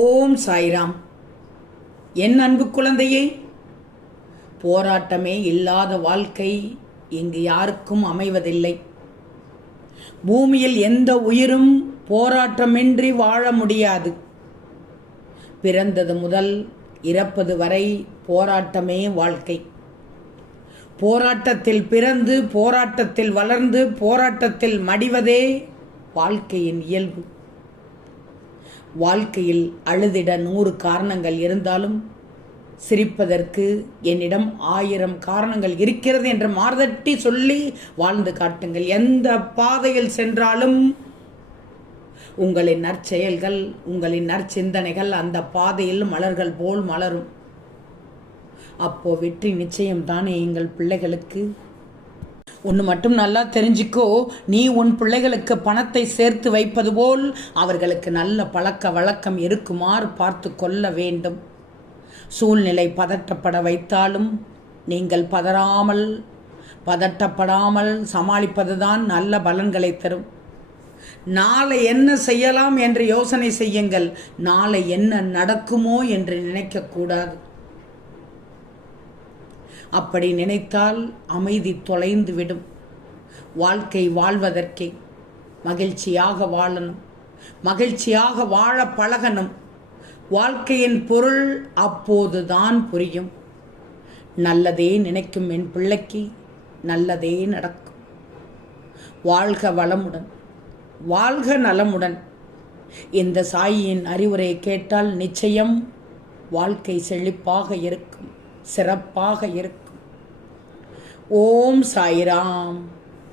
ஓம் சாய்ராம். என் அன்பு குழந்தையே, போராட்டமே இல்லாத வாழ்க்கை இங்கு யாருக்கும் அமைவதில்லை. பூமியில் எந்த உயிரும் போராட்டமின்றி வாழ முடியாது. பிறந்தது முதல் இறப்பது வரை போராட்டமே வாழ்க்கை. போராட்டத்தில் பிறந்து போராட்டத்தில் வளர்ந்து போராட்டத்தில் மடிவதே வாழ்க்கையின் இயல்பு. வாழ்க்கையில் அழுதிட 100 காரணங்கள் இருந்தாலும் சிரிப்பதற்கு என்னிடம் 1000 காரணங்கள் இருக்கிறது என்று மார்தட்டி சொல்லி வாழ்ந்து காட்டுங்கள். எந்த பாதையில் சென்றாலும் உங்களின் நற்செயல்கள், உங்களின் நற்சிந்தனைகள் அந்த பாதையில் மலர்கள் போல் மலரும். அப்போ வெற்றி நிச்சயம்தானே எங்கள் பிள்ளைகளுக்கு. ஒன்று மட்டும் நல்லா தெரிஞ்சுக்கோ, நீ உன் பிள்ளைகளுக்கு பணத்தை சேர்த்து வைப்பது போல் அவர்களுக்கு நல்ல பழக்க வழக்கம் இருக்குமாறு பார்த்து கொள்ள வேண்டும். சூழ்நிலை பதட்டப்பட வைத்தாலும் நீங்கள் பதட்டப்படாமல் சமாளிப்பதுதான் நல்ல பலன்களை தரும். நாளை என்ன செய்யலாம் என்று யோசனை செய்யுங்கள். நாளை என்ன நடக்குமோ என்று நினைக்கக்கூடாது. அப்படி நினைத்தால் அமைதி தொலைந்து விடும். வாழ்க்கை வாழ்வதற்கே மகிழ்ச்சியாக வாழணும், மகிழ்ச்சியாக வாழ பழகணும். வாழ்க்கையின் பொருள் அப்போதுதான் புரியும். நல்லதே நினைக்கும் என் பிள்ளைக்கு நல்லதே நடக்கும். வாழ்க வளமுடன், வாழ்க நலமுடன். இந்த சாயியின் அறிவுரையை கேட்டால் நிச்சயம் வாழ்க்கை செழிப்பாக இருக்கும், சிறப்பாக இருக்கும். ஓம் சாய்ராம்.